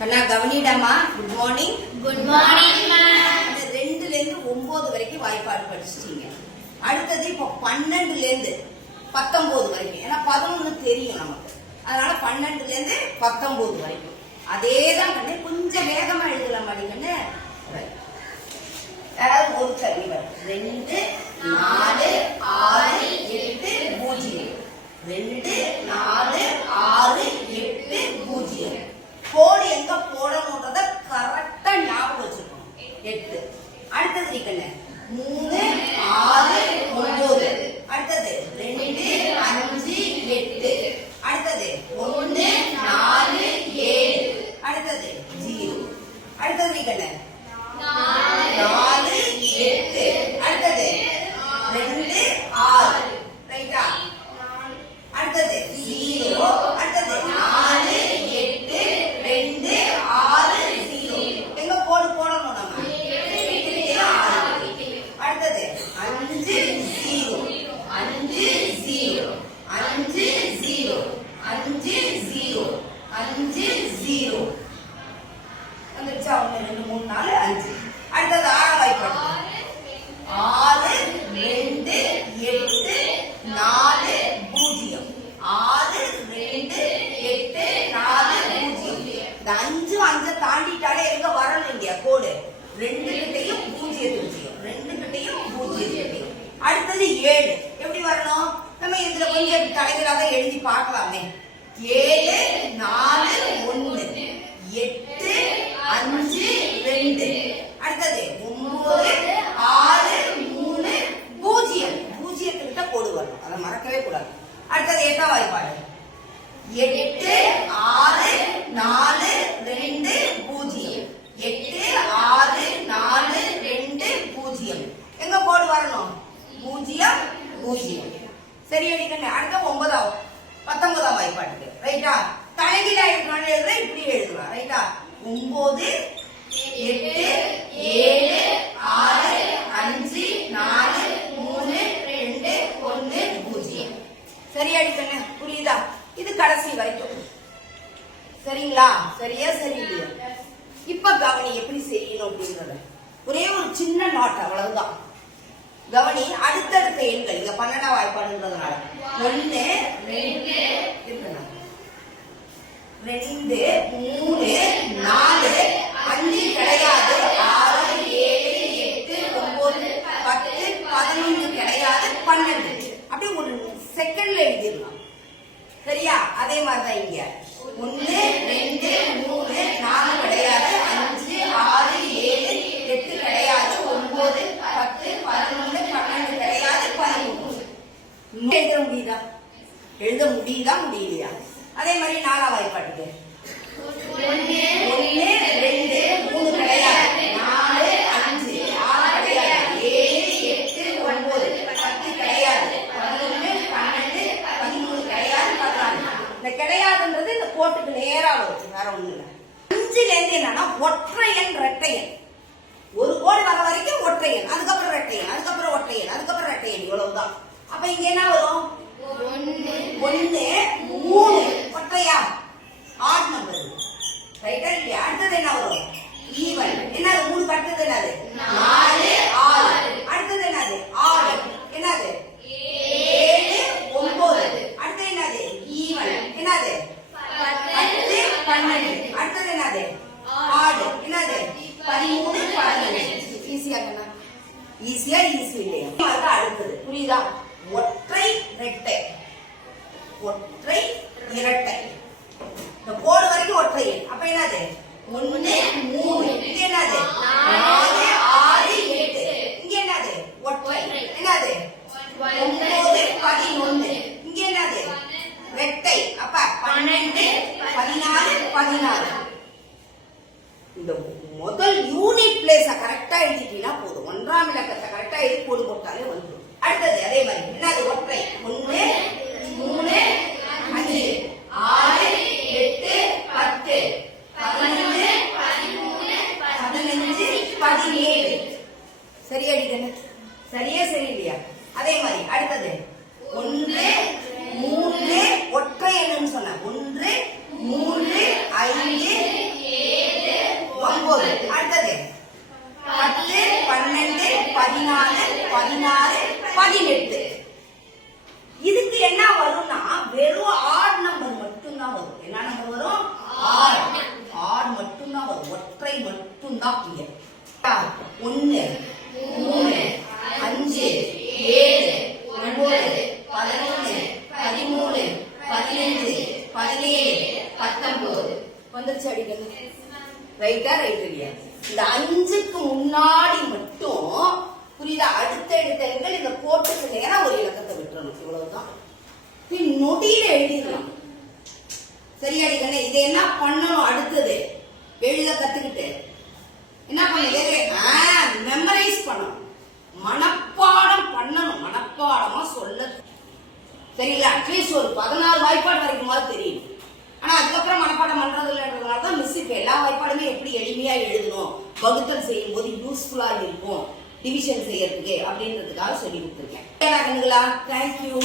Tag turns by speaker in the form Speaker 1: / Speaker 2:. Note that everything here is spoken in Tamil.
Speaker 1: கண்ணா கவனிடாமா? குட் மார்னிங்
Speaker 2: குட் மார்னிங்
Speaker 1: அந்த ரெண்டுல இருந்து ஒன்பது வரைக்கும் வாய்ப்பாடு படிச்சிட்டீங்க. அடுத்தது இப்போ பன்னெண்டுல இருந்து பத்தொன்பது வரைக்கும். ஏன்னா பதினொன்னு தெரியும் நமக்கு. அதனால பன்னெண்டுல இருந்து பத்தொன்பது வரைக்கும். அதே தான் கண்ணு கொஞ்சம் வேகமா எழுதலாம் மாட்டீங்கன்னு யாராவது ஒரு வரும் ரெண்டு நாலு ஆறு எட்டு பூஜ்ஜியம் ரெண்டு நாலு ஆறு எட்டு பூஜ்ஜியம் கோடு எங்க போடணுன்றத கரெக்டா ஞாபகம் வச்சுக்கணும் எட்டு அடுத்தது மூணு ஆறு ஒன்பது. அடுத்தது ரெண்டு அஞ்சு எட்டு. அடுத்தது ஒன்று நாலு ஏழு. அடுத்தது ஜீரோ. அடுத்தது இருக்கண்ணே நாலு எட்டு அடுத்தது ரெண்டு ஆறு ரைட்டா அடுத்தது ஜீரோ அடுத்தது நாலு எட்டு ரெண்டு ஆறு ஜீரோ எங்க கோடு போடணும் நம்ம ஆறு. அடுத்தது அஞ்சு ஜீரோ அஞ்சு ஜீரோ அஞ்சு ஜீரோ அஞ்சு ஜீரோ அஞ்சு ஜீரோ வந்துருச்சா ஒன்று ரெண்டு மூணு நாலு அஞ்சு அடுத்தது ஆறாம் வாய்ப்பாடு ஆறு ரெண்டு எட்டு நாலு பூஜ்ஜியம் ஆறு ரெண்டு எட்டு நாலு பூஜ்ஜியம் இந்த அஞ்சு அஞ்சை தாண்டிட்டாலே எங்க வரணும் இல்லையா கோடு ரெண்டு கிட்டையும் பூஜ்ஜியத்தை வச்சுக்கணும் ரெண்டு கிட்டையும் பூஜ்ஜியம் அடுத்தது ஏழு எப்படி வரணும் நம்ம இதுல கொஞ்சம் தலைகளாக எழுதி பார்க்கலாமே ஏழு நாலு ஒண்ணு எட்டு அஞ்சு ரெண்டு அடுத்தது ஒன்பது ஆறு மூணு பூஜ்ஜியம் பூஜ்ஜியத்துக்கிட்ட கோடு வரணும் அதை மறக்கவே கூடாது அடுத்தது வாய்ப்பாடு எட்டு ஆறு நாலு ரெண்டு பூஜ்ஜியம். எட்டு ஆறு நாலு ரெண்டு பூஜ்ஜியம். எங்க கோடு வரணும்? பூஜ்ஜியம் பூஜ்ஜியம். சரி எடுக்கங்க அடுத்த ஒன்பதாம் பத்தொன்பதாம் வாய்ப்பாட்டுக்கு ரைட்டா? தலைகீழா எழுதணும் எழுதுறேன் இப்படி எழுதுவேன் ரைட்டா? ஒன்பது எட்டு ஏழு இப்ப கவனி எப்படி செய்யணும் அப்படின்றத ஒரே ஒரு சின்ன நாட் அவ்வளவுதான். கவனி அடுத்தடுத்த எண்கள். இங்க பன்னெண்டாம் வாய்ப்பாடுன்றதுனால. ஒண்ணு ரெண்டு ரெண்டு மூணு நாலு அஞ்சு கிடையாது. ஆறு ஏழு எட்டு ஒன்பது பத்து பதினொன்று கிடையாது. பன்னெண்டு. அப்படியே ஒரு செகண்ட்ல எழுதிடலாம். சரியா? அதே மாதிரிதான் இங்க. ஒண்ணு ரெண்டு மூணு நாலு கிடையாது அஞ்சு ஆறு ஏழு எட்டு கிடையாது ஒன்பது பத்து பதினொன்று பன்னெண்டு கிடையாது பதிமூணு இன்னும் எழுத முடியுதா எழுத முடியுதா முடியலையா? அதே மாதிரி நாலாம் வாய்ப்பாட்டுக்கு ஒன்று ரெண்டு மூணு கிடையாது. நாலு அஞ்சு ஆறு கிடையாது. ஏழு எட்டு ஒன்பது. பத்து கிடையாது. பதினொன்று பன்னெண்டு பதிமூணு கிடையாது. பதினாலு இந்த கிடையாதுன்றது இந்த கோட்டுக்கு நேராக வரும். வேற ஒண்ணு இல்லை. அஞ்சுல இருந்து என்னன்னா ஒற்றையன் ரெட்டையன் ஒரு கோடு வர வரைக்கும் ஒற்றையன் அதுக்கப்புறம் ரெட்டையன் அதுக்கப்புறம் ஒற்றையன் அதுக்கப்புறம் ரெட்டையன் இவ்வளவுதான். அப்ப இங்க என்ன வரும்? ஒண்ணு மூணு. ஒற்றையா ஆட் நம்பர் ரைட்டா இல்லையா? அடுத்தது என்ன வரும்? ஈவன். என்னது? மூணு அடுத்தது என்னது? நாலு ஆறு. அடுத்தது என்னது? ஆறு. என்னது? ஏழு ஒன்பது. அடுத்தது என்னது? ஈவன். என்னது? பத்து பன்னெண்டு. அடுத்தது என்னது? ஆடு என்னது? பதிமூணு பதினஞ்சு. ஈஸியா ஈஸியா ஈஸி இல்லையா? அடுத்தது புரியுதா? ஒற்றை ரெட்டை. ஒற்றை இரட்டை. இந்த கோடு வரைக்கும் ஒற்றை. அப்ப என்னது? ஒன்னு மூணு. இங்க என்னது நாலு ஆறு எட்டு இங்க என்னது ஒற்றை என்னது ஒன்பது பதினொன்னு இங்க என்னது ரெட்டை அப்ப பன்னெண்டு பதினாலு பதினாறு இந்த முதல் யூனிட் பிளேஸ கரெக்டா எழுதிட்டீங்கன்னா போதும் ஒன்றாம் இலக்கத்தை கரெக்டா எழுதி கோடு போட்டாலே வந்துடும் அடுத்தது அதே மாதிரி என்னது ஒற்றை ஒண்ணு மூணு அஞ்சு ஆறு எட்டு பத்து பதினொன்று பதினஞ்சு பதினேழு சரியாடி அடிக்கணும் சரியா சரி இல்லையா அதே மாதிரி அடுத்தது. ஒன்று மூன்று ஒற்றை எண்ணுன்னு சொன்ன ஒன்று மூன்று ஐந்து தான் இங்க ஆ, ஒண்ணு மூணு அஞ்சு ஏழு ஒன்பது பதினொன்னு பதிமூணு பதினஞ்சு பதினேழு பத்தொன்பது வந்துருச்சு அடிக்கணும் ரைட்டா ரைட் இல்லையா? இந்த அஞ்சுக்கு முன்னாடி மட்டும் புரியுதா? அடுத்த எடுத்த எண்கள் இந்த கோட்டுக்கு நேரா ஒரு இலக்கத்தை விட்டுறணும். இவ்வளவுதான். பின் நொடியில எழுதிடலாம். சரியா நீங்க இதை என்ன பண்ணணும் அடுத்தது? எழுத கத்துக்கிட்டு. என்ன பண்ண மெமரைஸ் பண்ணணும். மனப்பாடம் பண்ணணும். மனப்பாடமா சொல்ல. சரிங்களா? அட்லீஸ்ட் ஒரு பதினாறு வாய்ப்பாடு வரைக்கும் தெரியும். ஆனா அதுக்கப்புறம் மனப்பாடம் பண்றது இல்லை இருக்க. எல்லா வாய்ப்பாடுமே எப்படி எளிமையா எழுதணும்? வகுத்தல் செய்யும் போது யூஸ்ஃபுல்லா இருக்கும். டிவிஷன் செய்யறதுக்கு அப்படின்றதுக்காக சொல்லி கொடுத்துருக்கேன். தேங்க்யூ.